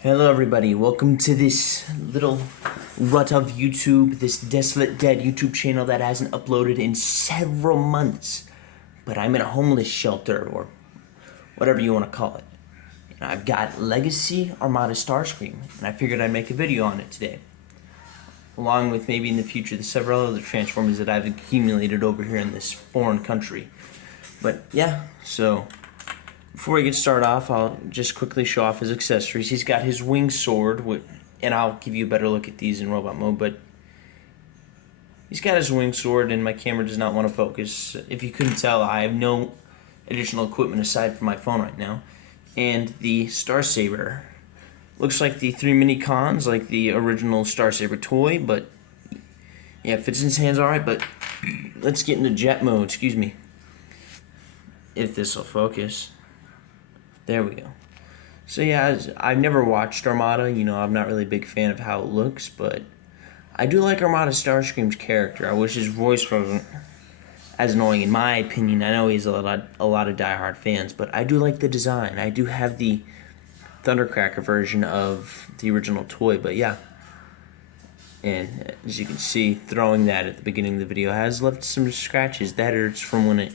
Hello everybody, welcome to this little rut of YouTube, this desolate dead YouTube channel that hasn't uploaded in several months. But I'm in a homeless shelter, or whatever you want to call it. And I've got Legacy Armada Starscream, and I figured I'd make a video on it today. Along with maybe in the future the several other Transformers that I've accumulated over here in this foreign country. But yeah, so before we get started off, I'll just quickly show off his accessories. He's got his wing sword, and I'll give you a better look at these in robot mode, but he's got his wing sword, and my camera does not want to focus. If you couldn't tell, I have no additional equipment aside from my phone right now. And the Star Saber looks like the 3 mini cons, like the original Star Saber toy, but yeah, it fits in his hands alright. But let's get into jet mode, excuse me, if this will focus. There we go. So yeah, I've never watched Armada, I'm not really a big fan of how it looks, but I do like Armada Starscream's character. I wish his voice wasn't as annoying in my opinion. I know he's a lot of diehard fans, but I do like the design. I do have the Thundercracker version of the original toy, but yeah. And as you can see, throwing that at the beginning of the video has left some scratches. That hurts from when it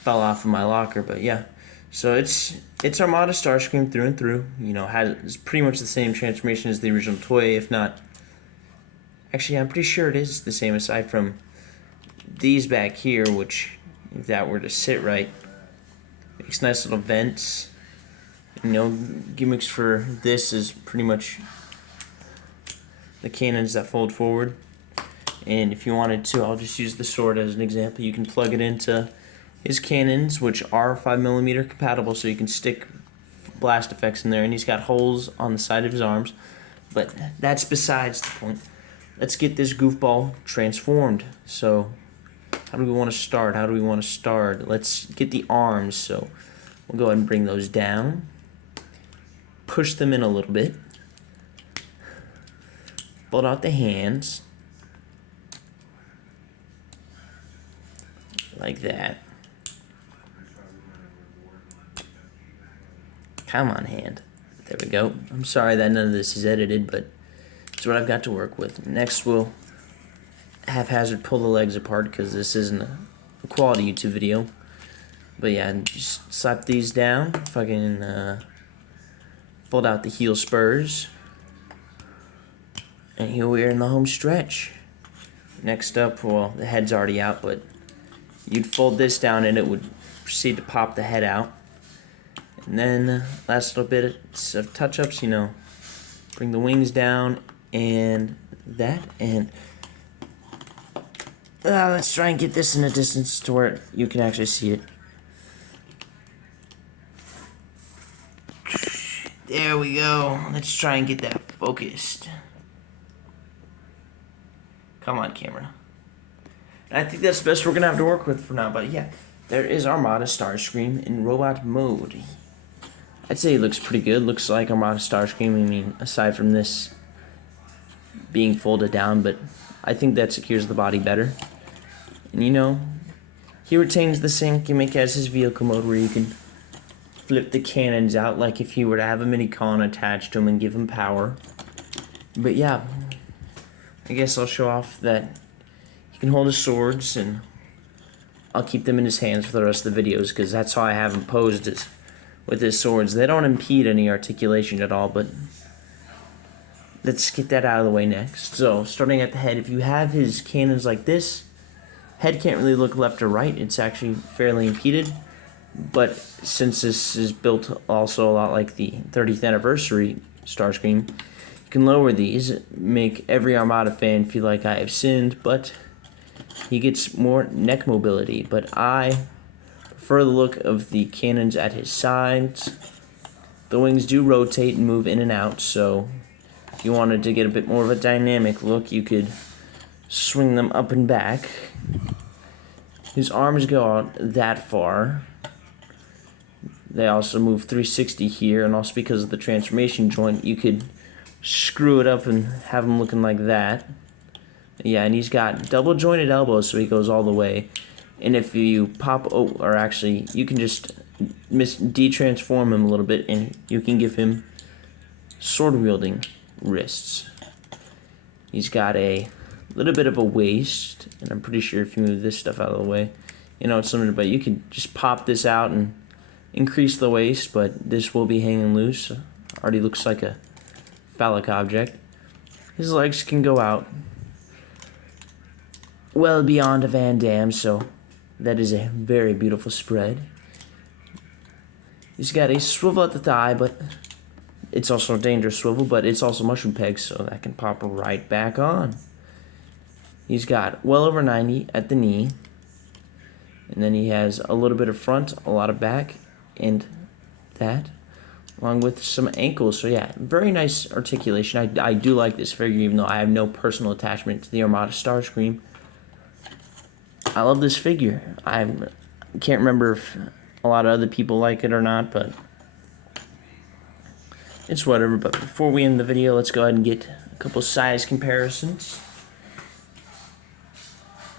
fell off of my locker, but yeah. So it's Armada Starscream through and through. Has pretty much the same transformation as the original toy, if not. Actually, I'm pretty sure it is the same, aside from these back here, which, if that were to sit right, makes nice little vents. Gimmicks for this is pretty much the cannons that fold forward. And if you wanted to, I'll just use the sword as an example. You can plug it into his cannons, which are 5mm compatible, so you can stick blast effects in there, and he's got holes on the side of his arms, but that's besides the point. Let's get this goofball transformed. So how do we want to start? Let's get the arms, so we'll go ahead and bring those down, push them in a little bit, fold out the hands like that. Come on, hand. There we go. I'm sorry that none of this is edited, but it's what I've got to work with. Next, we'll haphazard pull the legs apart, because this isn't a quality YouTube video. But yeah, just slap these down. Fucking fold out the heel spurs. And here we are in the home stretch. Next up, well, the head's already out, but you'd fold this down and it would proceed to pop the head out. And then last little bit of touch-ups, bring the wings down and that, and let's try and get this in a distance to where you can actually see it. There we go. Let's try and get that focused. Come on, camera. And I think that's the best we're gonna have to work with for now, but yeah, there is Armada Starscream in robot mode. I'd say it looks pretty good. Looks like Armada Starscream, aside from this being folded down, but I think that secures the body better. And he retains the same gimmick as his vehicle mode, where you can flip the cannons out like if you were to have a mini con attached to him and give him power. But yeah, I guess I'll show off that he can hold his swords, and I'll keep them in his hands for the rest of the videos, because that's how I have him posed, is with his swords. They don't impede any articulation at all, but let's get that out of the way next. So, starting at the head, if you have his cannons like this, head can't really look left or right. It's actually fairly impeded, but since this is built also a lot like the 30th anniversary Starscream, you can lower these, make every Armada fan feel like I have sinned, but he gets more neck mobility. But I prefer the look of the cannons at his sides. The wings do rotate and move in and out, so if you wanted to get a bit more of a dynamic look, you could swing them up and back. His arms go out that far. They also move 360 here, and also because of the transformation joint, you could screw it up and have him looking like that. Yeah, and he's got double jointed elbows, so he goes all the way. And if you pop, or actually, you can just de-transform him a little bit, and you can give him sword-wielding wrists. He's got a little bit of a waist, and I'm pretty sure if you move this stuff out of the way, you know, it's limited, but you can just pop this out and increase the waist, but this will be hanging loose. Already looks like a phallic object. His legs can go out well beyond a Van Damme, so that is a very beautiful spread. He's got a swivel at the thigh, but it's also a dangerous swivel, but it's also mushroom pegs, so that can pop right back on. He's got well over 90 at the knee, and then he has a little bit of front, a lot of back, and that, along with some ankles. So yeah, very nice articulation. I do like this figure, even though I have no personal attachment to the Armada Starscream. I love this figure. I can't remember if a lot of other people like it or not, but it's whatever. But before we end the video, let's go ahead and get a couple size comparisons.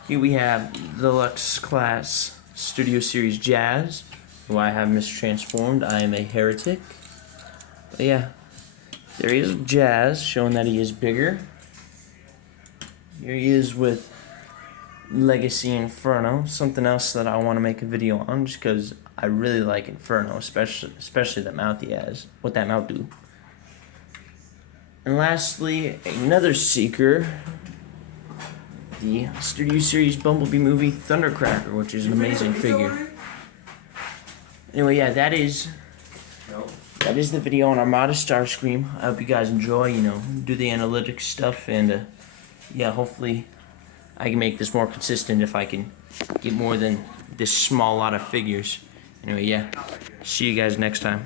Here we have the Deluxe Class Studio Series Jazz, who I have mistransformed. I am a heretic. But yeah, there he is, Jazz, showing that he is bigger. Here he is with Legacy Inferno, something else that I want to make a video on, just because I really like Inferno, especially the mouth he has. What that mouth do? And lastly, another Seeker, the Studio Series Bumblebee movie Thundercracker, which is an amazing figure. Anyway, yeah, that is the video on Armada Starscream. I hope you guys enjoy, you know, do the analytics stuff, and yeah, hopefully I can make this more consistent if I can get more than this small lot of figures. Anyway, yeah, see you guys next time.